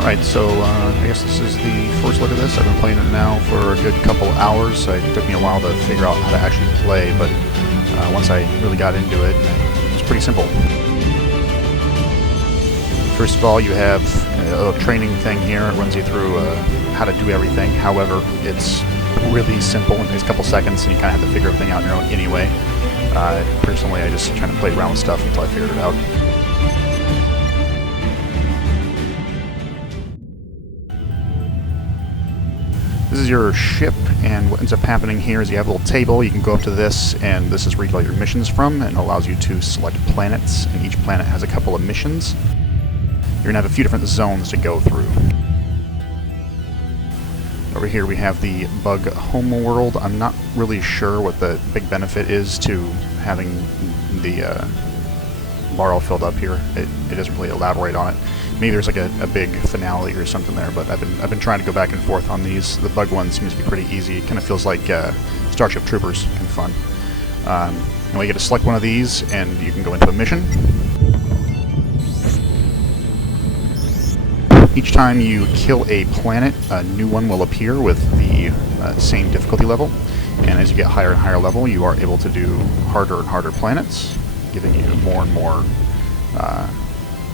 Alright, so I guess this is the first look at this. I've been playing it now for a good couple hours. It took me a while to figure out how to actually play, but once I really got into it, it's pretty simple. First of all, you have a little training thing here. It runs you through how to do everything. However, it's really simple. It takes a couple seconds, and you kind of have to figure everything out on your own anyway. Personally, I just try to play around with stuff until I figured it out. This is your ship, and what ends up happening here is you have a little table. You can go up to this, and this is where you get all your missions from, and it allows you to select planets, and each planet has a couple of missions. You're going to have a few different zones to go through. Over here we have the bug homeworld. I'm not really sure what the big benefit is to having the bar all filled up here. It doesn't really elaborate on it. Maybe there's like a big finale or something there, but I've been trying to go back and forth on these. The bug one seems to be pretty easy. It kind of feels like Starship Troopers, kind of fun. Anyway, you get to select one of these, and you can go into a mission. Each time you kill a planet, a new one will appear with the same difficulty level, and as you get higher and higher level, you are able to do harder and harder planets, giving you more and more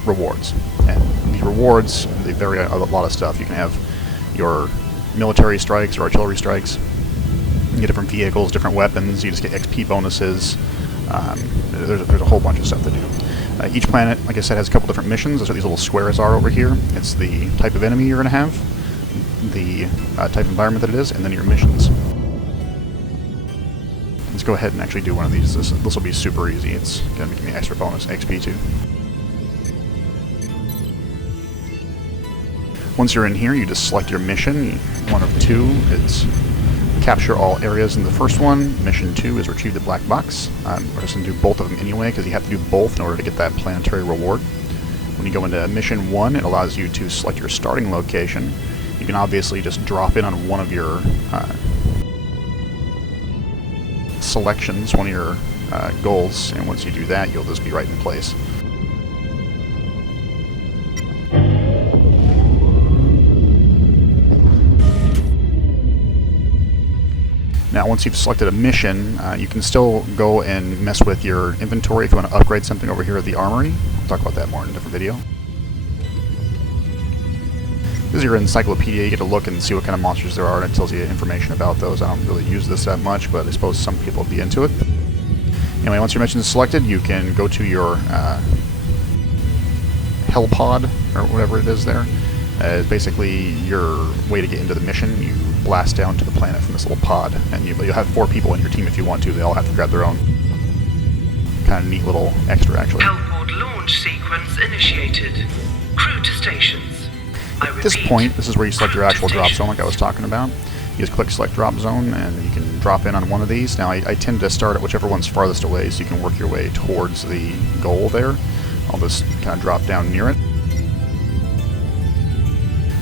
rewards. And the rewards, they vary a lot of stuff. You can have your military strikes or artillery strikes. You get different vehicles, different weapons. You just get XP bonuses. There's a whole bunch of stuff to do. Each planet, like I said, has a couple different missions. That's what these little squares are over here. It's the type of enemy you're going to have, the type of environment that it is, and then your missions. Let's go ahead and actually do one of these. This will be super easy. It's going to give me extra bonus XP too. Once you're in here, you just select your mission, one of two. It's capture all areas in the first one. Mission 2 is retrieve the black box. We're just going to do both of them anyway, because you have to do both in order to get that planetary reward. When you go into Mission 1, it allows you to select your starting location. You can obviously just drop in on one of your selections, one of your goals, and once you do that, you'll just be right in place. Now, once you've selected a mission, you can still go and mess with your inventory if you want to upgrade something over here at the armory. We'll talk about that more in a different video. This is your encyclopedia. You get to look and see what kind of monsters there are, and it tells you information about those. I don't really use this that much, but I suppose some people will be into it. Anyway, once your mission is selected, you can go to your hell pod, or whatever it is there. It's basically your way to get into the mission. You blast down to the planet from this little pod, and you'll have 4 people in your team if you want to. They all have to grab their own. Kind of neat little extra, actually. Hellpod launch sequence initiated. Crew to stations. At this point, this is where you select your actual drop zone, like I was talking about. You just click select drop zone, and you can drop in on one of these. Now, I tend to start at whichever one's farthest away, so you can work your way towards the goal there. I'll just kind of drop down near it.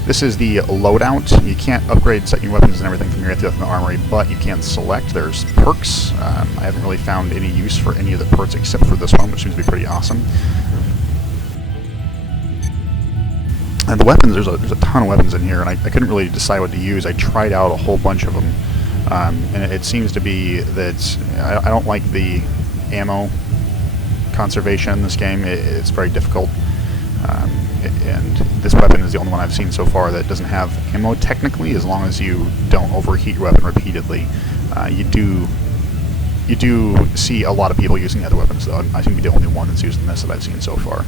This is the loadout. You can't upgrade set your weapons and everything from here at the armory, but you can select. There's perks. I haven't really found any use for any of the perks except for this one, which seems to be pretty awesome. And the weapons, there's a ton of weapons in here, and I couldn't really decide what to use. I tried out a whole bunch of them, and it seems to be that I don't like the ammo conservation in this game. It's very difficult. And this weapon is the only one I've seen so far that doesn't have ammo technically, as long as you don't overheat your weapon repeatedly. You do see a lot of people using the other weapons, though. I seem to be the only one that's using this that I've seen so far.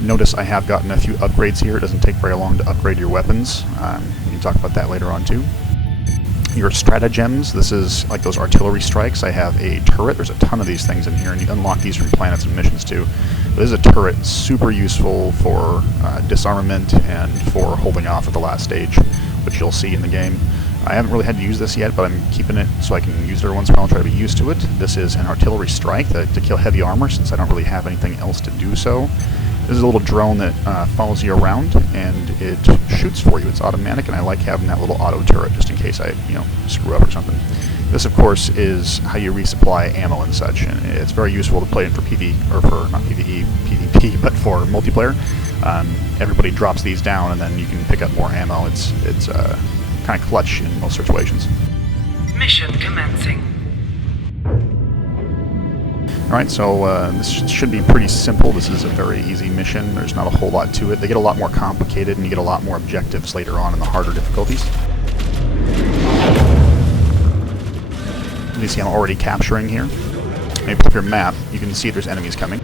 Notice I have gotten a few upgrades here. It doesn't take very long to upgrade your weapons. We can talk about that later on too. Your stratagems, this is like those artillery strikes. I have a turret. There's a ton of these things in here, and you unlock these from planets and missions too. This is a turret, super useful for disarmament and for holding off at the last stage, which you'll see in the game. I haven't really had to use this yet, but I'm keeping it so I can use it every once in a while and try to be used to it. This is an artillery strike to kill heavy armor, since I don't really have anything else to do so. This is a little drone that follows you around, and it shoots for you. It's automatic, and I like having that little auto turret just in case I, screw up or something. This, of course, is how you resupply ammo and such, and it's very useful to play in for PvE, or for, not PvE, PvP, but for multiplayer. everybody drops these down, and then you can pick up more ammo. It's kind of clutch in most situations. Mission commencing. Alright, so this should be pretty simple. This is a very easy mission. There's not a whole lot to it. They get a lot more complicated, and you get a lot more objectives later on in the harder difficulties. You see I'm already capturing here. When you pull up your map, you can see there's enemies coming.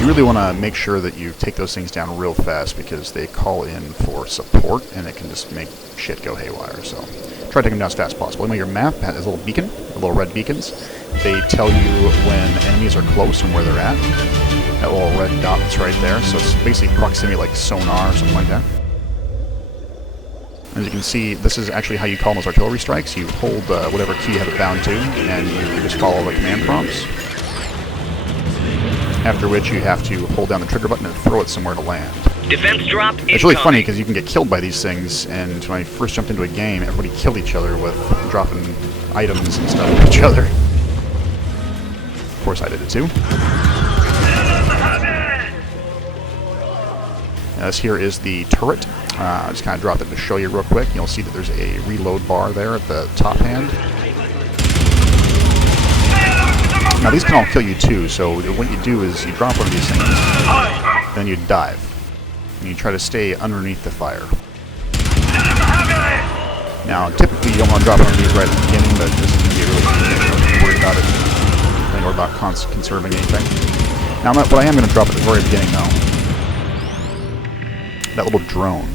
You really want to make sure that you take those things down real fast because they call in for support and it can just make shit go haywire. So try to take them down as fast as possible. Anyway, your map has a little beacon, the little red beacons. They tell you when enemies are close and where they're at. That little red dot that's right there. So it's basically proximity like sonar or something like that. As you can see, this is actually how you call those artillery strikes. You hold whatever key you have it bound to, and you just follow the command prompts. After which you have to hold down the trigger button and throw it somewhere to land. Defense drop incoming. It's really funny because you can get killed by these things, and when I first jumped into a game, everybody killed each other with dropping items and stuff at each other. Of course I did it too. This here is the turret. I just kind of dropped it to show you real quick. You'll see that there's a reload bar there at the top hand. Now these can all kill you too, so what you do is you drop one of these things, then you dive, and you try to stay underneath the fire. Now typically you don't want to drop one of these right at the beginning, but this is going to be really worried about it, or about conserving anything. Now what I am going to drop at the very beginning though, that little drone.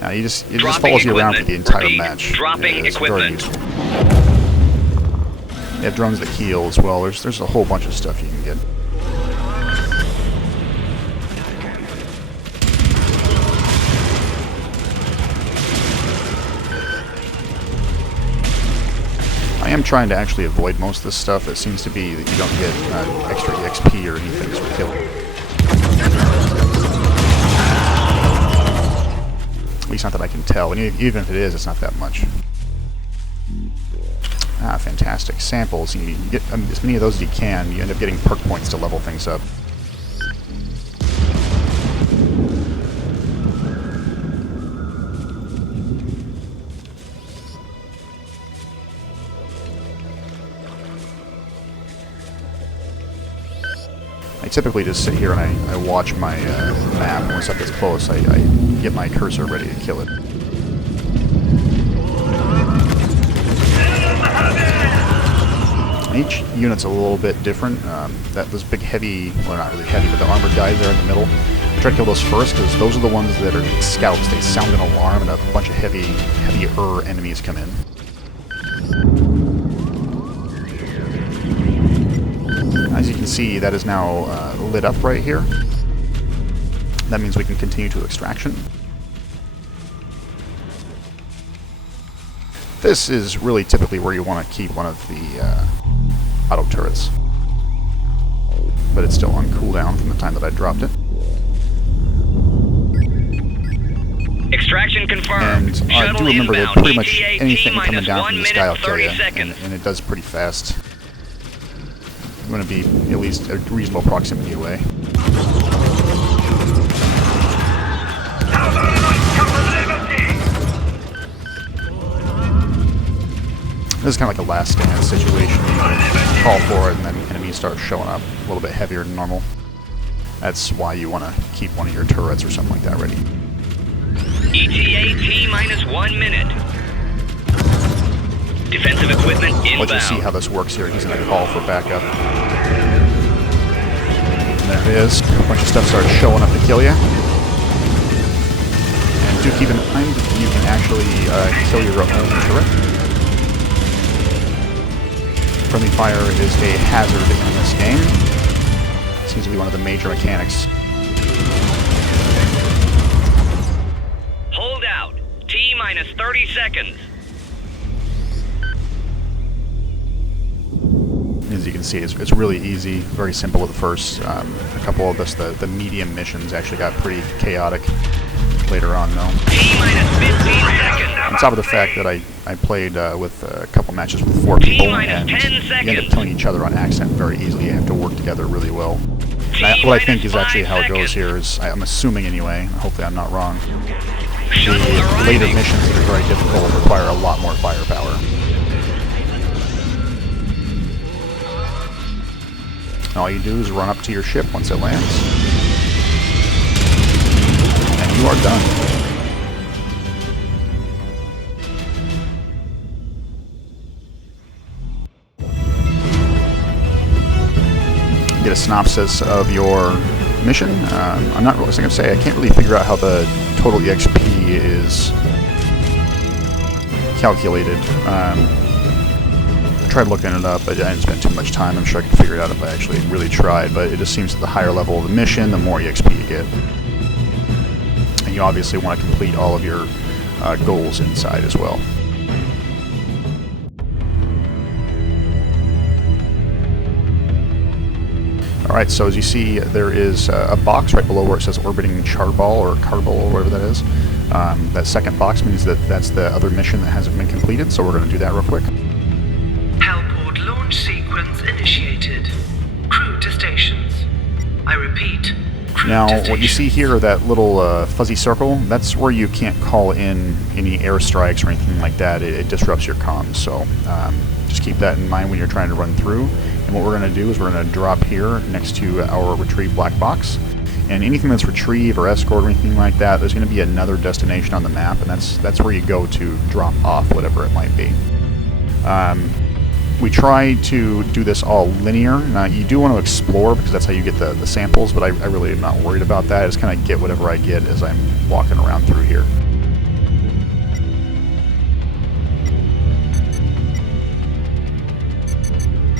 Now it just follows you around for the entire match. It's very useful. They have drones that heal as well. There's a whole bunch of stuff you can get. I am trying to actually avoid most of this stuff. It seems to be that you don't get extra EXP or anything for killing. At least not that I can tell. And even if it is, it's not that much. Ah, fantastic. Samples. You get as many of those as you can. You end up getting perk points to level things up. I typically just sit here and I watch my map, and when stuff gets close, I get my cursor ready to kill it. And each unit's a little bit different. Those big heavy, well not really heavy, but the armored guys there in the middle, I try to kill those first because those are the ones that are scouts. They sound an alarm and a bunch of heavier enemies come in. As you can see, that is now lit up right here. That means we can continue to extraction. This is really typically where you want to keep one of the auto turrets. But it's still on cooldown from the time that I dropped it. Extraction confirmed. And I do remember that pretty much anything coming down from the sky will kill you, and it does pretty fast. I'm going to be at least a reasonable proximity away. This is kind of like a last stand situation. You call for it, and then enemies start showing up a little bit heavier than normal. That's why you want to keep one of your turrets or something like that ready. ETA T minus 1 minute. Defensive equipment inbound. Let's just see how this works here. He's going to call for backup. And there it is. A bunch of stuff starts showing up to kill you. And do keep in mind, you can actually kill your own turret. Friendly fire is a hazard in this game. Seems to be one of the major mechanics. Hold out. T minus 30 seconds. As you can see, it's really easy, very simple at first. A couple of the medium missions actually got pretty chaotic later on, though. T minus 15 seconds. on top of the fact that I played with a couple matches with 4 people, and you end up killing each other on accident very easily. You have to work together really well. And what I think is actually how it goes here is, I'm assuming anyway, hopefully I'm not wrong, the later missions that are very difficult require a lot more firepower. And all you do is run up to your ship once it lands, and you are done. Get a synopsis of your mission. I'm not really going to say, I can't really figure out how the total EXP is calculated. I tried looking it up, but I didn't spend too much time. I'm sure I could figure it out if I actually really tried, but it just seems that the higher level of the mission, the more EXP you get. And you obviously want to complete all of your goals inside as well. Alright, so as you see, there is a box right below where it says orbiting charball or carball or whatever that is. That second box means that that's the other mission that hasn't been completed, so we're going to do that real quick. Hellport launch sequence initiated. Crew to stations. I repeat, crew Now, to stations. what you see here, that little fuzzy circle, that's where you can't call in any airstrikes or anything like that. It disrupts your comms, so just keep that in mind when you're trying to run through. And what we're going to do is we're going to drop here next to our retrieve black box. And anything that's retrieve or escort or anything like that, there's going to be another destination on the map, and that's where you go to drop off whatever it might be. We try to do this all linear. You do want to explore because that's how you get the samples, but I really am not worried about that. I just kind of get whatever I get as I'm walking around through here.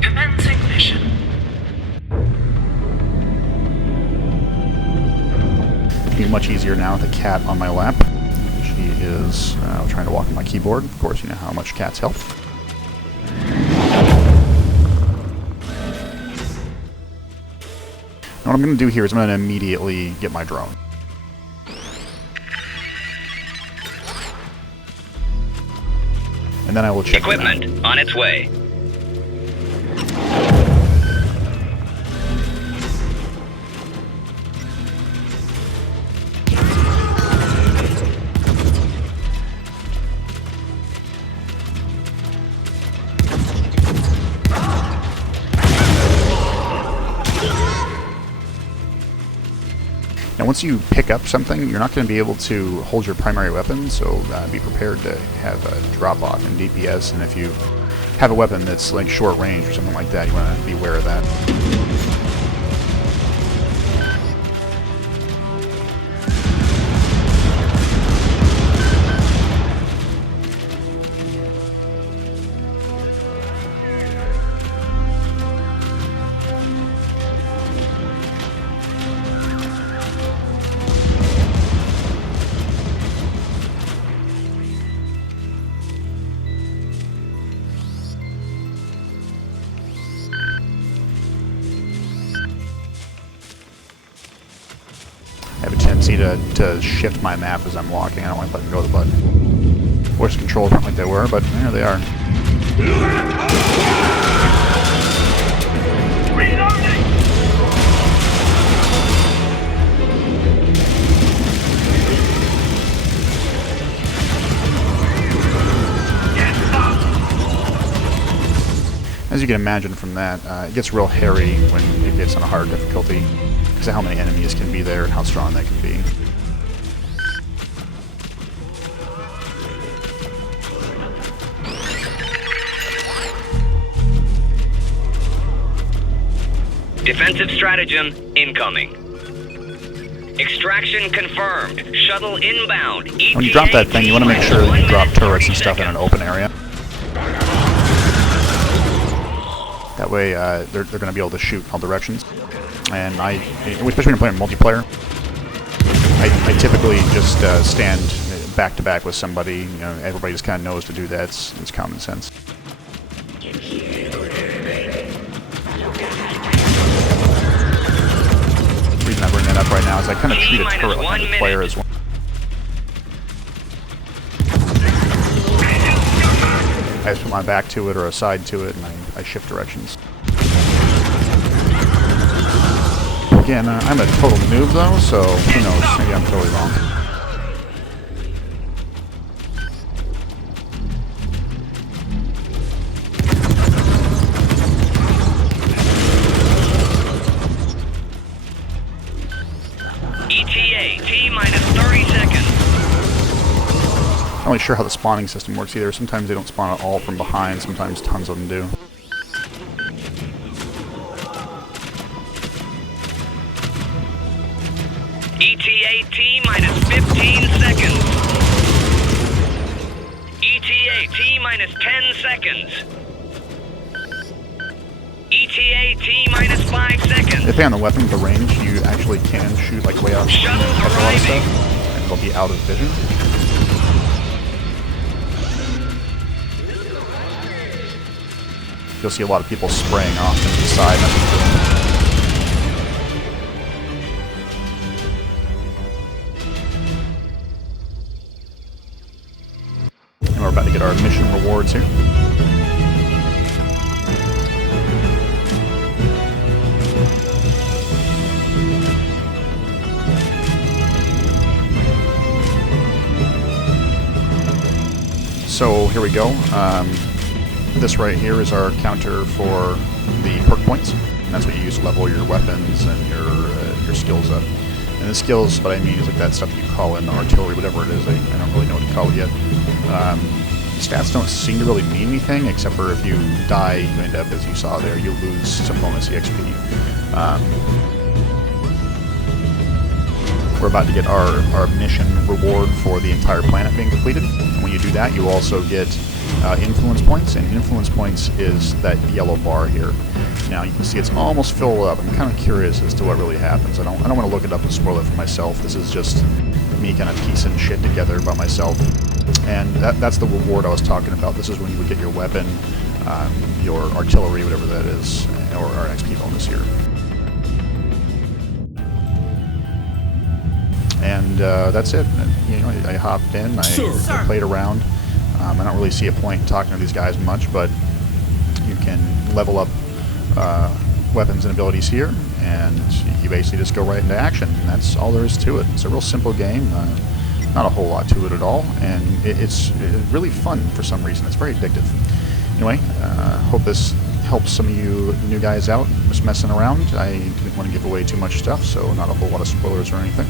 Commencing mission. It'll be much easier now with a cat on my lap. She is trying to walk on my keyboard. Of course, you know how much cats help. And what I'm going to do here is I'm going to immediately get my drone. And then I will check Equipment on its way. Now once you pick up something, you're not going to be able to hold your primary weapon, so be prepared to have a drop-off in DPS, and if you have a weapon that's like short range or something like that, you want to be aware of that. I have a tendency to shift my map as I'm walking. I don't like letting go of the button. Voice controls aren't like they were, but there they are. Reloading! As you can imagine from that, it gets real hairy when it gets on a hard difficulty, because of how many enemies can be there and how strong they can be. Defensive stratagem incoming. Extraction confirmed. Shuttle inbound. When you drop that thing, you want to make sure that you drop turrets and stuff in an open area. That way, they're going to be able to shoot in all directions. And especially when you're playing multiplayer, I typically just stand back to back with somebody. You know, everybody just kind of knows to do that. It's common sense. The reason I bring that up right now is I kind of treat a turret like a player as well. I just put my back to it or a side to it, and I shift directions. Again, I'm a total noob though, so who knows? Maybe I'm totally wrong. ETA, T-minus 30 seconds. Not really sure how the spawning system works either. Sometimes they don't spawn at all from behind, sometimes tons of them do. ETA, T-minus 15 seconds. ETA, T-minus 10 seconds. ETA, T-minus 5 seconds. Depending on the weapon, the range, you actually can shoot like way out, Shuttle catch a lot of arriving. stuff, and it'll be out of vision. You'll see a lot of people spraying off into the side. That's what's cool. And we're about to get our mission rewards here. So here we go. This right here is our counter for the perk points. And that's what you use to level your weapons and your skills up. And the skills, what I mean is like that stuff that you call in the artillery, whatever it is. I don't really know what to call it yet. Stats don't seem to really mean anything, except for if you die, you end up, as you saw there, you lose some bonus EXP. We're about to get our mission reward for the entire planet being completed. And when you do that, you also get influence points, and influence points is that yellow bar here. Now you can see it's almost filled up. I'm kind of curious as to what really happens. I don't want to look it up and spoil it for myself. This is just me kind of piecing shit together by myself. And that's the reward I was talking about. This is when you would get your weapon, your artillery, whatever that is, or our XP bonus here. And that's it. You know, I hopped in, I played around. I don't really see a point in talking to these guys much, but you can level up weapons and abilities here, and you basically just go right into action, and that's all there is to it. It's a real simple game, not a whole lot to it at all, and it's really fun for some reason. It's very addictive. Anyway, hope this helps some of you new guys out just messing around. I didn't want to give away too much stuff, so not a whole lot of spoilers or anything.